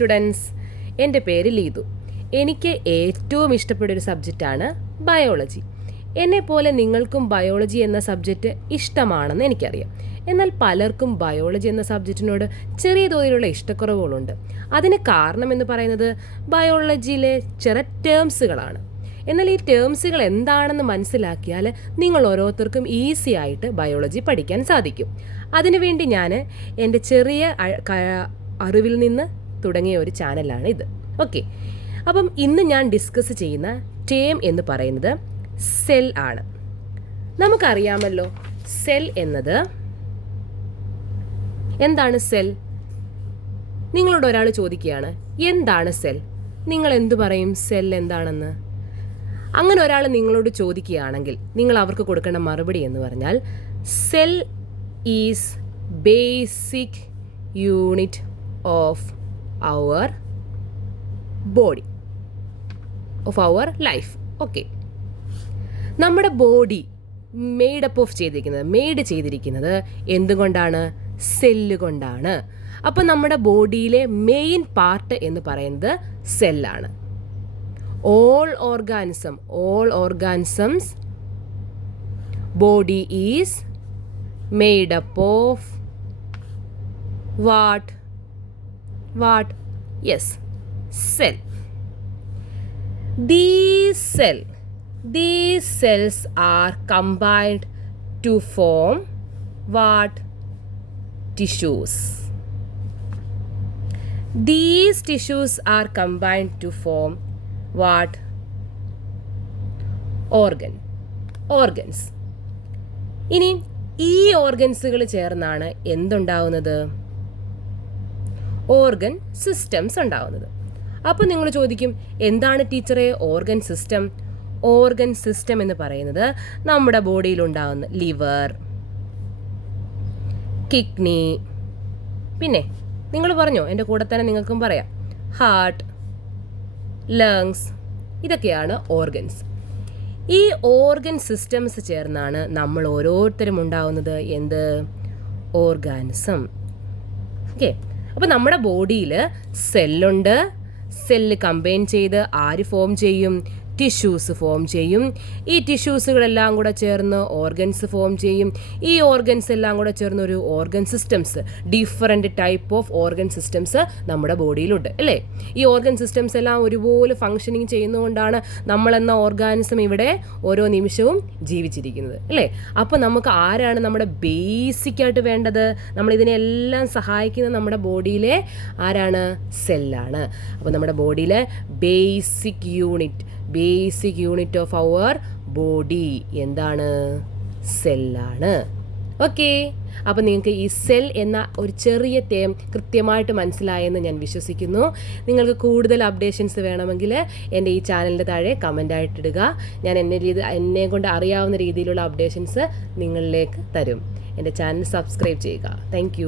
Students, എൻ്റെ പേര് ലീതു. എനിക്ക് ഏറ്റവും ഇഷ്ടപ്പെട്ടൊരു സബ്ജക്റ്റാണ് ബയോളജി. എന്നെപ്പോലെ നിങ്ങൾക്കും ബയോളജി എന്ന സബ്ജക്റ്റ് ഇഷ്ടമാണെന്ന് എനിക്കറിയാം. എന്നാൽ പലർക്കും ബയോളജി എന്ന സബ്ജക്റ്റിനോട് ചെറിയ തോതിലുള്ള ഇഷ്ടക്കുറവുകളുണ്ട്. അതിന് കാരണമെന്ന് പറയുന്നത് ബയോളജിയിലെ ചില ടേംസുകളാണ്. എന്നാൽ ഈ ടേംസുകൾ എന്താണെന്ന് മനസ്സിലാക്കിയാൽ നിങ്ങൾ ഓരോരുത്തർക്കും ഈസി ആയിട്ട് ബയോളജി പഠിക്കാൻ സാധിക്കും. അതിനുവേണ്ടി ഞാൻ എൻ്റെ ചെറിയ അറിവിൽ നിന്ന് തുടങ്ങിയ ഒരു ചാനലാണ് ഇത്. ഓക്കെ, അപ്പം ഇന്ന് ഞാൻ ഡിസ്കസ് ചെയ്യുന്ന ടേം എന്ന് പറയുന്നത് സെൽ ആണ്. നമുക്കറിയാമല്ലോ സെൽ എന്നത് എന്താണ്. സെൽ, നിങ്ങളോട് ഒരാൾ ചോദിക്കുകയാണ് എന്താണ് സെൽ, നിങ്ങൾ എന്തു പറയും സെൽ എന്താണെന്ന്? അങ്ങനെ ഒരാൾ നിങ്ങളോട് ചോദിക്കുകയാണെങ്കിൽ നിങ്ങൾ അവർക്ക് കൊടുക്കേണ്ട മറുപടി എന്ന് പറഞ്ഞാൽ cell is basic unit of our body, of our life. Okay, നമ്മുടെ ബോഡി മെയ്ഡ് ചെയ്തിരിക്കുന്നത് എന്തുകൊണ്ടാണ്? സെല്ല് കൊണ്ടാണ്. അപ്പോൾ നമ്മുടെ ബോഡിയിലെ മെയിൻ പാർട്ട് എന്ന് പറയുന്നത് സെല്ലാണ്. All organisms body is made up of what? Yes, cell. These cells are combined to form what? Tissues. These tissues are combined to form what? Organs. ഇനി ഈ ഓർഗൻസുകൾ ചേർന്നാണ് എന്തുണ്ടാവുന്നത്? ഓർഗൻ സിസ്റ്റംസ് ഉണ്ടാവുന്നത്. അപ്പോൾ നിങ്ങൾ ചോദിക്കും എന്താണ് ടീച്ചറെ ഓർഗൻ സിസ്റ്റം? ഓർഗൻ സിസ്റ്റം എന്ന് പറയുന്നത് നമ്മുടെ ബോഡിയിൽ ഉണ്ടാകുന്ന ലിവർ, കിഡ്നി, പിന്നെ നിങ്ങൾ പറഞ്ഞോ, എൻ്റെ കൂടെ തന്നെ നിങ്ങൾക്കും പറയാം, ഹാർട്ട്, ലങ്സ്, ഇതൊക്കെയാണ് ഓർഗൻസ്. ഈ ഓർഗൻ സിസ്റ്റംസ് ചേർന്നാണ് നമ്മൾ ഓരോരുത്തരും ഉണ്ടാവുന്നത്. എന്ത്? ഓർഗാനിസം. ഓക്കെ, അപ്പോൾ നമ്മുടെ ബോഡിയിൽ സെല്ലുണ്ട്. സെല്ല് കമ്പൈൻ ചെയ്ത് ആര് ഫോം ചെയ്യും? ടിഷ്യൂസ് ഫോം ചെയ്യും. ഈ ടിഷ്യൂസുകളെല്ലാം കൂടെ ചേർന്ന് ഓർഗൻസ് ഫോം ചെയ്യും. ഈ ഓർഗൻസ് എല്ലാം കൂടെ ചേർന്ന് ഒരു organ systems, different type of organ systems നമ്മുടെ ബോഡിയിലുണ്ട്, അല്ലേ? ഈ ഓർഗൻ സിസ്റ്റംസ് എല്ലാം ഒരുപോലെ ഫങ്ഷനിങ് ചെയ്യുന്നതുകൊണ്ടാണ് നമ്മളെന്ന ഓർഗാനിസം ഇവിടെ ഓരോ നിമിഷവും ജീവിച്ചിരിക്കുന്നത്, അല്ലേ? അപ്പോൾ നമുക്ക് ആരാണ് നമ്മുടെ ബേസിക്കായിട്ട് വേണ്ടത്? നമ്മളിതിനെല്ലാം സഹായിക്കുന്നത് നമ്മുടെ ബോഡിയിലെ ആരാണ്? സെല്ലാണ്. അപ്പോൾ നമ്മുടെ ബോഡിയിലെ basic unit of our body എന്താണ്? സെല്ലാണ്. ഓക്കെ, അപ്പോൾ നിങ്ങൾക്ക് ഈ സെൽ എന്ന ഒരു ചെറിയ ടേം കൃത്യമായിട്ട് മനസ്സിലായെന്ന് ഞാൻ വിശ്വസിക്കുന്നു. നിങ്ങൾക്ക് കൂടുതൽ അപ്ഡേഷൻസ് വേണമെങ്കിൽ എൻ്റെ ഈ ചാനലിൻ്റെ താഴെ കമൻ്റായിട്ടിടുക. ഞാൻ എന്നെ കൊണ്ട് അറിയാവുന്ന രീതിയിലുള്ള അപ്ഡേഷൻസ് നിങ്ങളിലേക്ക് തരും. എൻ്റെ ചാനൽ സബ്സ്ക്രൈബ് ചെയ്യുക. താങ്ക്